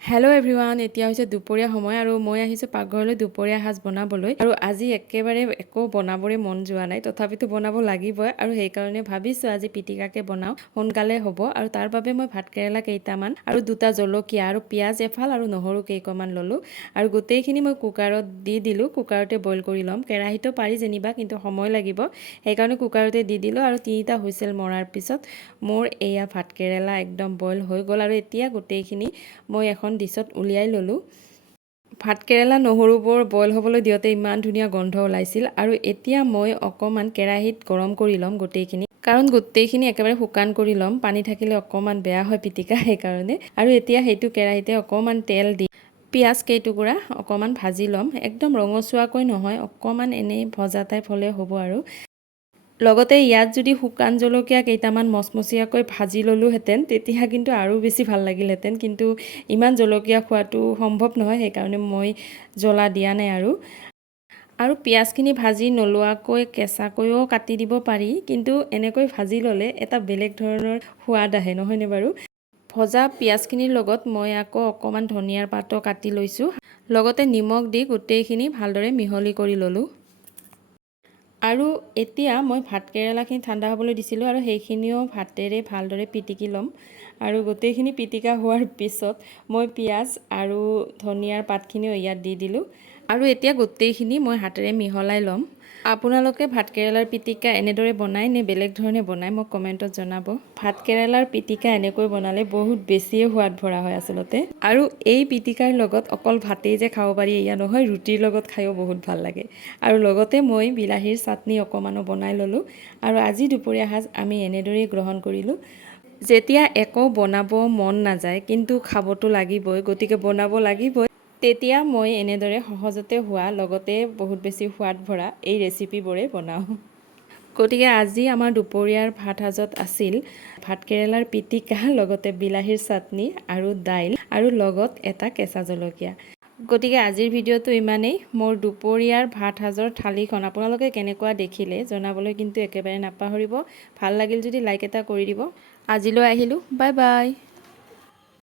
Hello' everyone, এতিয়া হৈছে দুপৰীয়া সময় আৰু মই আহিছোঁ পাকঘৰলৈ দুপৰীয়া সাজ বনাবলৈ। আৰু আজি একেবাৰে একো বনাবৰে মন যোৱা নাই, তথাপিতো বনাব লাগিবই। আৰু সেইকাৰণে ভাবিছোঁ আজি পিটিকাকে বনাওঁ, সোনকালে হ'ব। আৰু তাৰ বাবে মই ভাতকেৰেলা কেইটামান আৰু দুটা জলকীয়া আৰু পিঁয়াজ এফাল আৰু নহৰু কেইকমান ল'লোঁ। আৰু গোটেইখিনি মই কুকাৰত দি দিলোঁ, কুকাৰতে বইল কৰি ল'ম। কেৰাহীতো পাৰি যেনিবা, কিন্তু সময় লাগিব, সেইকাৰণে কুকাৰতে দি দিলোঁ। আৰু 3টা হুইচেল মৰাৰ পিছত মোৰ এয়া ভাতকেৰেলা একদম বইল হৈ গ'ল। আৰু এতিয়া গোটেইখিনি মই এখন ডিছত উলিয়াই ল'লোঁ। ভাতকেৰেলা নহৰুবোৰ বইল হ'বলৈ দিওঁতে ইমান ধুনীয়া গোন্ধ ওলাইছিল। আৰু এতিয়া মই অকণমান কেৰাহীত গৰম কৰি ল'ম গোটেইখিনি, কাৰণ গোটেইখিনি একেবাৰে শুকান কৰি ল'ম। পানী থাকিলে অকণমান বেয়া হয় পিটিকা, সেইকাৰণে। আৰু এতিয়া সেইটো কেৰাহীতে অকণমান তেল দি পিঁয়াজ কেইটুকুৰা অকণমান ভাজি ল'ম। একদম ৰঙচুৱাকৈ নহয়, অকণমান এনেই ভজা টাইপ হ'লে হ'ব। আৰু লগতে ইয়াত যদি শুকান জলকীয়া কেইটামান মচমচীয়াকৈ ভাজি ল'লোহেঁতেন, তেতিয়া কিন্তু আৰু বেছি ভাল লাগিলহেঁতেন। কিন্তু ইমান জলকীয়া খোৱাটো সম্ভৱ নহয়, সেইকাৰণে মই জ্বলা দিয়া নাই। আৰু পিঁয়াজখিনি ভাজি নলোৱাকৈ কেঁচাকৈও কাটি দিব পাৰি, কিন্তু এনেকৈ ভাজি ল'লে এটা বেলেগ ধৰণৰ সোৱাদ আহে, নহয়নে বাৰু? ভজা পিঁয়াজখিনিৰ লগত মই আকৌ অকণমান ধনিয়াৰ পাতো কাটি লৈছোঁ। লগতে নিমখ দি গোটেইখিনি ভালদৰে মিহলি কৰি ল'লোঁ। আৰু এতিয়া মই ভাতকেৰেলাখিনি ঠাণ্ডা হ'বলৈ দিছিলোঁ, আৰু সেইখিনিও ভাতেৰে ভালদৰে পিটিকি ল'ম। আৰু গোটেইখিনি পিটিকা হোৱাৰ পিছত মই পিঁয়াজ আৰু ধনিয়াৰ পাতখিনিও ইয়াত দি দিলোঁ। আৰু এতিয়া গোটেইখিনি মই হাতেৰে মিহলাই ল'ম। আপোনালোকে ভাতকেৰেলাৰ পিটিকা এনেদৰে বনায় নে বেলেগ ধৰণে বনায়, মোক কমেণ্টত জনাব। ভাতকেৰেলাৰ পিটিকা এনেকৈ বনালে বহুত বেছিয়ে সোৱাদ ভৰা হয় আচলতে। আৰু এই পিটিকাৰ লগত অকল ভাতেই যে খাব পাৰি এয়া নহয়, ৰুটিৰ লগত খায়ো বহুত ভাল লাগে। আৰু লগতে মই বিলাহীৰ চাটনি অকণমানো বনাই ল'লোঁ। আৰু আজি দুপৰীয়া সাজ আমি এনেদৰেই গ্ৰহণ কৰিলোঁ। যেতিয়া একো বনাব মন নাযায়, কিন্তু খাবতো লাগিবই, গতিকে বনাব লাগিবই, তেতিয়া মই এনেদৰে সহজতে হোৱা, লগতে বহুত বেছি সোৱাদ ভৰা এই ৰেচিপিবোৰেই বনাওঁ। গতিকে আজি আমাৰ দুপৰীয়াৰ ভাত সাজত আছিল ভাতকেৰেলাৰ পিটিকা, লগতে বিলাহীৰ চাটনি আৰু দাইল, আৰু লগত এটা কেঁচা জলকীয়া। গতিকে আজিৰ ভিডিঅ'টো ইমানেই। মোৰ দুপৰীয়াৰ ভাত সাজৰ থালিখন আপোনালোকে কেনেকুৱা দেখিলে জনাবলৈ কিন্তু একেবাৰে নাপাহৰিব। ভাল লাগিল যদি লাইক এটা কৰি দিব। আজিলৈ আহিলোঁ, বাই বাই।